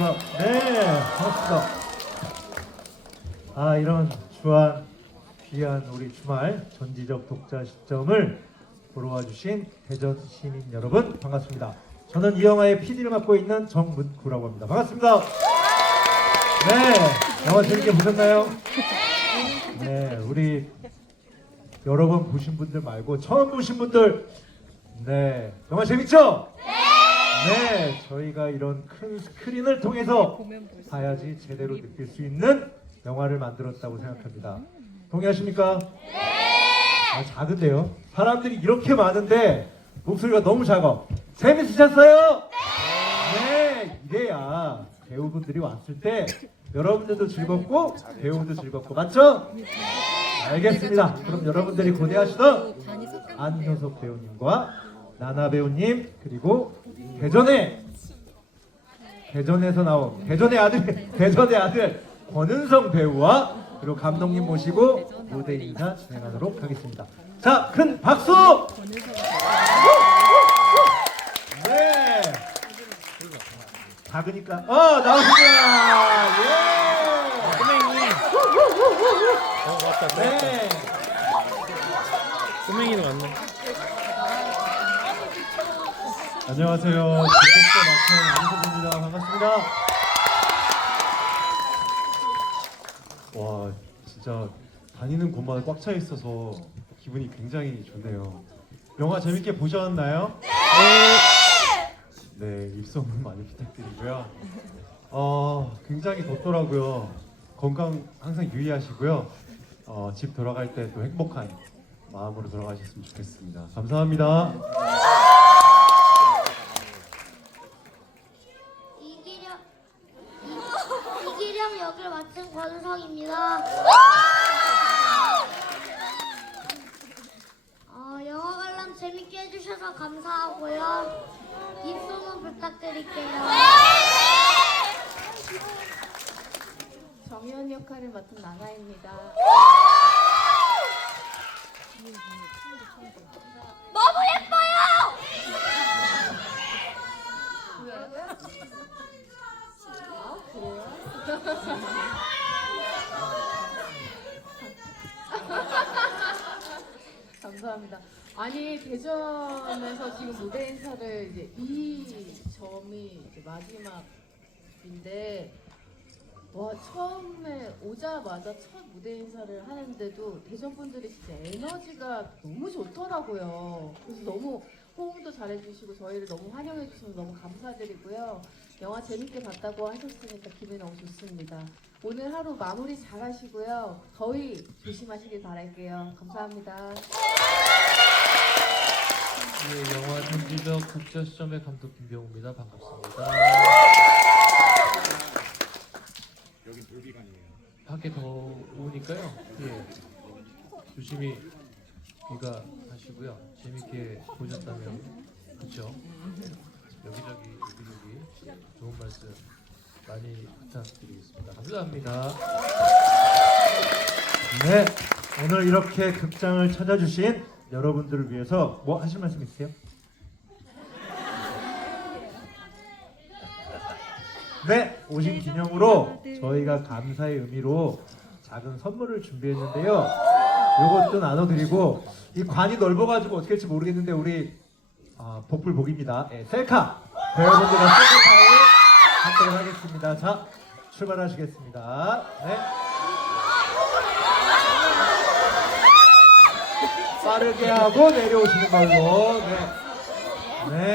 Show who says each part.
Speaker 1: 좋아. 네, 반갑습니다. 아, 이런 주한 귀한 우리 주말 전지적 독자 시점을 보러 와주신 대전 시민 여러분 반갑습니다. 저는 이 영화의 PD를 맡고 있는 정문구라고 합니다. 반갑습니다. 네, 영화 재밌게 보셨나요? 네, 우리 여러 번 보신 분들 말고 처음 보신 분들, 네, 영화 재밌죠? 네, 저희가 이런 큰 스크린을 통해서 봐야지 제대로 느낄 수 있는 영화를 만들었다고 생각합니다. 동의하십니까? 네. 아, 작은데요. 사람들이 이렇게 많은데 목소리가 너무 작아. 재밌으셨어요? 네. 이래야 배우분들이 왔을 때 여러분들도 즐겁고 배우도 즐겁고 맞죠? 알겠습니다. 그럼 여러분들이 고대하시던 안효석 배우님과 나나 배우님 그리고 대전에 대전에서 나온 대전의 아들 대전의 아들 권은성 배우와 그리고 감독님 모시고 무대 인사 진행하도록 하겠습니다. 자, 큰 박수! 네. 작으니까 어 나오십니다. 예.
Speaker 2: 꼬맹이. 어 맞다.
Speaker 1: 네.
Speaker 2: 꼬맹이는 왔네.
Speaker 1: 안녕하세요. 직접서 맡은 안소입니다 반갑습니다.
Speaker 3: 와 진짜 다니는 곳마다 꽉 차 있어서 기분이 굉장히 좋네요. 영화 재밌게 보셨나요? 네. 입소문 많이 부탁드리고요. 어 굉장히 덥더라고요. 건강 항상 유의하시고요. 어, 집 돌아갈 때 또 행복한 마음으로 돌아가셨으면 좋겠습니다. 감사합니다.
Speaker 4: 이기령 이- 이기령 역을 맡은 권은성입니다. 어, 영화 관람 재밌게 해주셔서 감사하고요. 입소문 부탁드릴게요.
Speaker 5: 정연 역할을 맡은 나나입니다.
Speaker 4: 너무 예뻐요.
Speaker 5: 감사합니다. 아니 대전에서 지금 무대 인사를 이제 이 점이 이제 마지막인데 와 처음에 오자마자 첫 무대 인사를 하는데도 대전 분들이 진짜 에너지가 너무 좋더라고요. 그래서 너무 호응도 잘해주시고 저희를 너무 환영해주셔서 너무 감사드리고요. 영화 재밌게 봤다고 하셨으니까 기분이 너무 좋습니다. 오늘 하루 마무리 잘 하시고요. 더위 조심하시길 바랄게요. 감사합니다.
Speaker 2: 예, 영화 전지적 국자 시점의 감독 김병우입니다. 반갑습니다.
Speaker 6: 여긴 돌비간이에요.
Speaker 2: 밖에 더우니까요. 예, 조심히 귀가 하시고요. 재밌게 보셨다면 그렇죠. 여기저기 여기저기 좋은 말씀 많이 부탁드리겠습니다. 감사합니다.
Speaker 1: 네, 오늘 이렇게 극장을 찾아주신 여러분들을 위해서 뭐 하실 말씀 있으세요? 네, 오신 기념으로 저희가 감사의 의미로 작은 선물을 준비했는데요. 이것도 나눠드리고 이 관이 넓어가지고 어떻게 할지 모르겠는데 우리 아, 복불 복입니다. 네, 셀카 배우분들과 셀카타임 함께 하겠습니다. 자, 출발하시겠습니다. 네. 빠르게 하고 내려오시는 걸로. 네. 네.